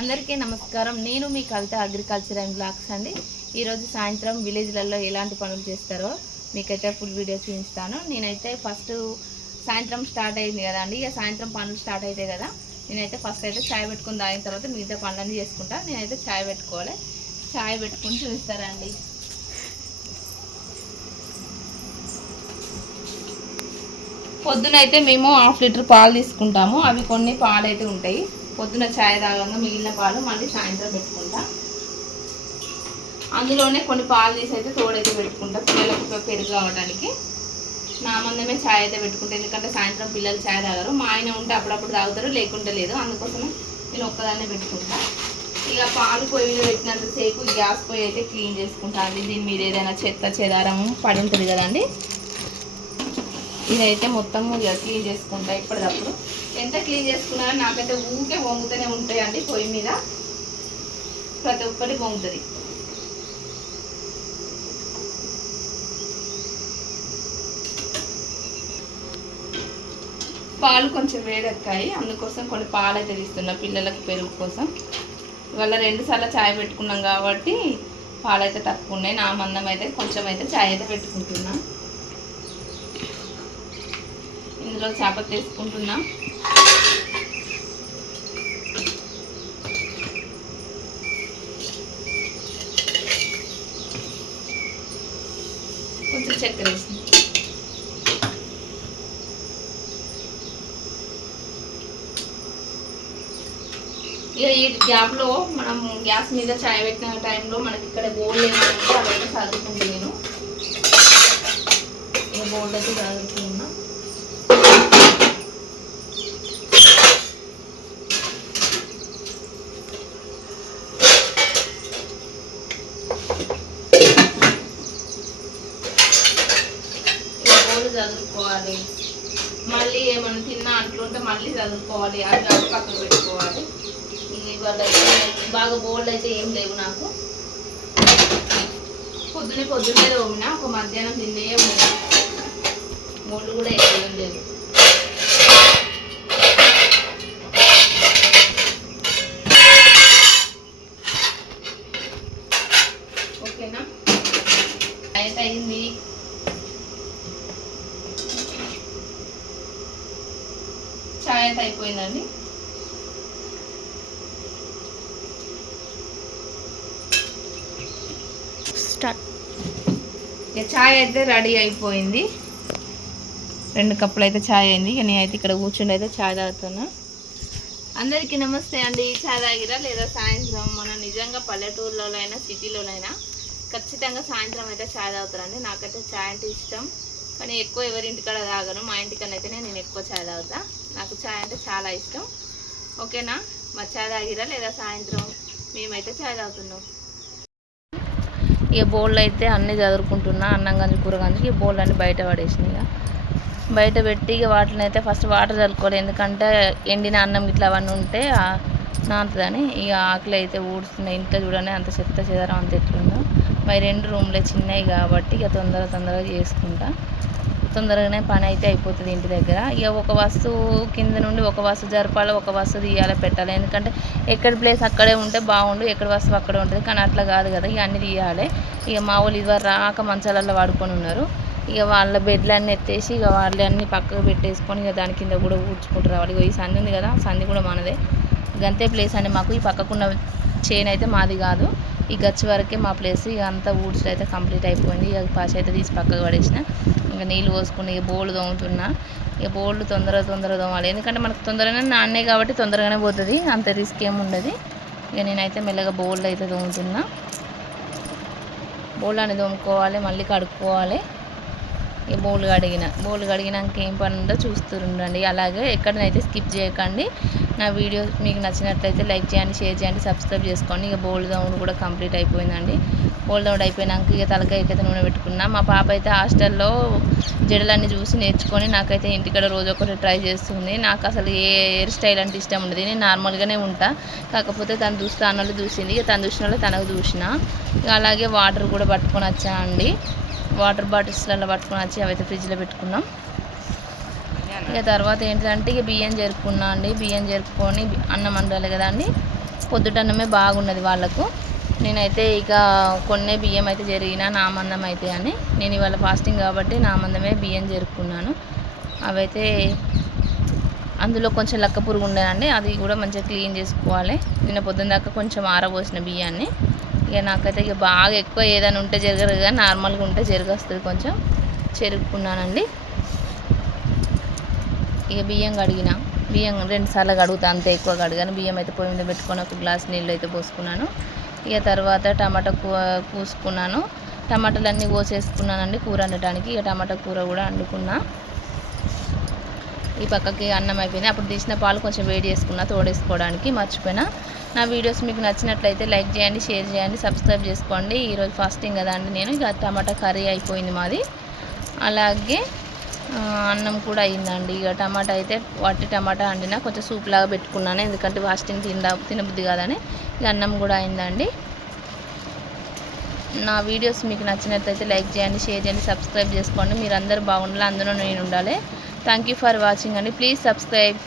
అందరికీ నమస్కారం. నేను మీ కవిత అగ్రికల్చర్ అండ్ బ్లాక్స్ అండి. ఈరోజు సాయంత్రం విలేజ్లలో ఎలాంటి పనులు చేస్తారో మీకైతే ఫుల్ వీడియో చూపిస్తాను. నేనైతే ఫస్ట్ సాయంత్రం స్టార్ట్ అయింది కదా అండి. ఇక సాయంత్రం పనులు స్టార్ట్ అవుతాయి కదా. నేనైతే ఫస్ట్ అయితే చాయ్ పెట్టుకుని తాగిన తర్వాత మిగతా పనులన్నీ చేసుకుంటా. నేనైతే చాయ్ పెట్టుకోవాలి. చాయ్ పెట్టుకుని చూపిస్తారండి పొద్దునైతే మేము హాఫ్ లీటర్ పాలు తీసుకుంటాము. అవి కొన్ని పాలు అయితే ఉంటాయి. పొద్దున చాయ్ తాగంగా మిగిలిన పాలు మళ్ళీ సాయంత్రం పెట్టుకుంటా. అందులోనే కొన్ని పాలు తీసి అయితే తోడైతే పెట్టుకుంటా. పిల్లలకు పెరుగు కావడానికి నా మందమే చాయ్ అయితే పెట్టుకుంటా. ఎందుకంటే సాయంత్రం పిల్లలు చాయ్ తాగరు. మా ఆయన ఉంటే అప్పుడప్పుడు తాగుతారు లేకుంటే లేదు. అందుకోసమే నేను ఒక్కదాన్నే పెట్టుకుంటా. ఇక పాలు పొయ్యి మీద పెట్టినంతసేపు గ్యాస్ పొయ్యి అయితే క్లీన్ చేసుకుంటా అండి. దీని మీద ఏదైనా చెత్త చెదారము పడి ఉంటుంది కదండి. ఇదైతే మొత్తం ఇక క్లీన్ చేసుకుంటా ఇప్పటికప్పుడు ఎంత క్లీన్ చేసుకున్నా నాకైతే ఊకే వంగుతూనే ఉంటాయండి పొయ్యి మీద. ప్రతి ఒక్కటి వంగుతుంది. పాలు కొంచెం వేడెక్కాయి. అందుకోసం కొన్ని పాలు అయితే తీస్తున్నా పిల్లలకు పెరుగు కోసం. ఇవాళ రెండు సార్లు చాయ్ పెట్టుకున్నాం కాబట్టి పాలు అయితే తక్కువ ఉన్నాయి. నా మందం అయితే కొంచెం అయితే చాయ్ అయితే పెట్టుకుంటున్నాను ఇందులో చేపలు తీసుకుంటున్నా. కొంచెం చక్కెర వేసి. ఇక ఈ గ్యాప్లో మనం గ్యాస్ మీద చాయ్ పెట్టిన టైంలో మనకి ఇక్కడ గోల్డ్ ఏమైనా అవైతే చదువుకుంటే నేను ఇక గోల్డ్ అయితే చదువుతున్నా ఇక చదువుకోవాలి. మళ్ళీ ఏమైనా తిన్నా అంట్లుంటే మళ్ళీ చదువుకోవాలి. అవి అవి పక్కన పెట్టుకోవాలి. ఇవాళ బాగా బోల్డ్ అయితే ఏం లేవు నాకు. పొద్దునే పొద్దునే తోమిన ఒక మధ్యాహ్నం తిన్నే ఉంది కూడా ఏం లేదు ఓకేనా అయితే అయింది అయితే అయిపోయిందండి. స్టార్ట్. ఇక చాయ్ అయితే రెడీ అయిపోయింది. రెండు కప్పులు అయితే చాయ్ అయింది. ఇక నేనైతే ఇక్కడ కూర్చుండి అయితే చాయ్ తాగుతున్నా. అందరికీ నమస్తే అండి. చాయ్ తాగిరా? లేదా సాయంత్రం మన నిజంగా పల్లెటూరులోనైనా సిటీలోనైనా ఖచ్చితంగా సాయంత్రం అయితే చాయ్ తాగుతారండి. నాకైతే చాయ్ అంటే ఇష్టం. కానీ ఎక్కువ ఎవరింటికాడ తాగను మా ఇంటికన్నా అయితేనే నేను ఎక్కువ చాయ్ తాగుతా. నాకు చాయ్ అంటే చాలా ఇష్టం. ఓకేనా? మా చాయ్ తాగిరా లేదా సాయంత్రం? మేమైతే చాయ్ తాగుతున్నాం. ఇక బోళ్ళు అయితే అన్నీ చదువుకుంటున్నా అన్నం గంజి కూర గంజి ఈ బోళ్ళు అన్నీ బయట పడేసినాయి ఇక. బయట పెట్టి ఇక వాటిని అయితే ఫస్ట్ వాటర్ చల్లుకోవాలి. ఎందుకంటే ఎండిన అన్నం ఇట్లా అవన్నీ ఉంటే నానుతుందని ఇక ఆకలి అయితే ఊడుస్తున్నాయి ఇంట్లో చూడండి అంత చెత్త చెదరం అంత ఎట్లుందో. మరి రెండు రూమ్లే చిన్నవి కాబట్టి ఇక తొందర తొందరగా చేసుకుంటా. తొందరగానే పని అయితే అయిపోతుంది ఇంటి దగ్గర. ఇక ఒక వస్తువు కింద నుండి ఒక వస్తువు జరపాలి ఒక వస్తువు తీయాలి పెట్టాలి? ఎందుకంటే ఎక్కడ ప్లేస్ అక్కడే ఉంటే బాగుండు ఎక్కడ వస్తువు అక్కడే ఉంటుంది. కానీ అట్లా కాదు కదా ఇక అన్నీ తీయాలి. ఇక మా వాళ్ళు ఇదివరకు రాక మంచాలలో వాడుకొని ఉన్నారు. ఇక వాళ్ళ బెడ్లు అన్నీ ఎత్తేసి ఇక వాళ్ళు అన్నీ పక్కకు పెట్టేసుకొని ఇక దాని కింద కూడా ఊడ్చుకుంటారు రావాలి. ఈ సంది ఉంది కదా సంది కూడా మనదే. గంతే ప్లేస్ అని మాకు. ఈ పక్కకున్న చైన్ అయితే మాది కాదు. ఈ గచ్చి వరకే మా ప్లేస్ ఇక అంతా ఊడ్చుడు అయితే కంప్లీట్ అయిపోయింది. ఇక పాచి అయితే తీసి పక్కకు పడేసిన. ఇంకా నీళ్ళు పోసుకుని ఇక బోళ్ళు తోముతున్నా. ఇక బోళ్ళు తొందరగా తొందరగా తోమాలి. ఎందుకంటే మనకు తొందరగానే నాన్నే కాబట్టి తొందరగానే పోతుంది. అంత రిస్క్ ఏమి ఉండదు. ఇక నేనైతే మెల్లగా బోళ్ళు అయితే తోముతున్నా. బోళ్ళు అని తోముకోవాలి మళ్ళీ కడుక్కోవాలి. ఈ బౌల్ కడిగిన బౌల్ కడిగినాక ఏం పని ఉందో చూస్తుండండి అలాగే ఎక్కడనైతే స్కిప్ చేయకండి నా వీడియో మీకు నచ్చినట్లయితే లైక్ చేయండి షేర్ చేయండి సబ్స్క్రైబ్ చేసుకోండి. ఇక బౌల్ దౌండ్ కూడా కంప్లీట్ అయిపోయిందండి. బౌల్ దౌండ్ అయిపోయినాక ఇక తలకాయకి అయితే నూనె పెట్టుకున్నా. మా పాప అయితే హాస్టల్లో జడలన్నీ చూసి నేర్చుకొని నాకైతే ఇంటికాడ రోజు ఒకటి ట్రై చేస్తుంది. నాకు అసలు ఏ హెయిర్ స్టైల్ అంటే ఇష్టం ఉండదు. నేను నార్మల్గానే ఉంటా. కాకపోతే తను చూస్తే అన్నోళ్ళు చూసింది. ఇక తను చూసిన వాళ్ళు తనకు చూసిన. ఇక అలాగే వాటర్ కూడా పట్టుకొని వచ్చా అండి. వాటర్ బాటిల్స్లలో పట్టుకొని వచ్చి అవైతే ఫ్రిడ్జ్లో పెట్టుకున్నాం. ఇక తర్వాత ఏంటంటే ఇక బియ్యం చేరుకున్నా అండి. బియ్యం జరుపుకొని అన్నం వండాలి కదా అండి. పొద్దుటన్నమే బాగున్నది వాళ్ళకు. నేనైతే ఇక కొన్నే బియ్యం అయితే జరిగిన నామందం అయితే అని. నేను ఇవాళ ఫాస్టింగ్ కాబట్టి నా మందమే బియ్యం జరుపుకున్నాను. అవైతే అందులో కొంచెం లక్క పురుగు ఉండేనండి అది కూడా మంచిగా క్లీన్ చేసుకోవాలి. నిన్న పొద్దున్న దాకా కొంచెం ఆరబోసిన బియ్యాన్ని. ఇక నాకైతే ఇక బాగా ఎక్కువ ఏదైనా ఉంటే జరగదు కానీ నార్మల్గా ఉంటే జరగస్తుంది కొంచెం. చెరుక్కున్నానండి. ఇక బియ్యం కడిగిన. బియ్యం రెండు సార్లు కడుగుతా అంతే ఎక్కువ కడిగాను. బియ్యం అయితే పొయ్యి మీద పెట్టుకొని ఒక గ్లాస్ నీళ్ళు అయితే పోసుకున్నాను. ఇక తర్వాత టమాటా కూ కూసుకున్నాను. టమాటాలన్నీ కోసేసుకున్నానండి కూర వండటానికి. ఇక టమాటా కూర కూడా వండుకున్నా. ఈ పక్కకి అన్నం అయిపోయింది. అప్పుడు తీసిన పాలు కొంచెం వేడి చేసుకున్న తోడేసుకోవడానికి మర్చిపోయినా. నా వీడియోస్ మీకు నచ్చినట్లయితే లైక్ చేయండి షేర్ చేయండి సబ్స్క్రైబ్ చేసుకోండి. ఈరోజు ఫాస్టింగ్ కదా అండి నేను. ఇక టమాటా కర్రీ అయిపోయింది మాది. అలాగే అన్నం కూడా అయిందండి. ఇక టమాటా అయితే వట్టి టమాటా వండినా కొంచెం సూప్ లాగా పెట్టుకున్నాను. ఎందుకంటే ఫాస్టింగ్ తిన తినబుద్ధి కాదని ఇక అన్నం కూడా అయిందండి. నా వీడియోస్ మీకు నచ్చినట్లయితే లైక్ చేయండి షేర్ చేయండి సబ్స్క్రైబ్ చేసుకోండి. మీరు అందరూ బాగుండాలి అందులో నేను ఉండాలి. థ్యాంక్ యూ ఫర్ వాచింగ్ అండి ప్లీజ్ సబ్స్క్రైబ్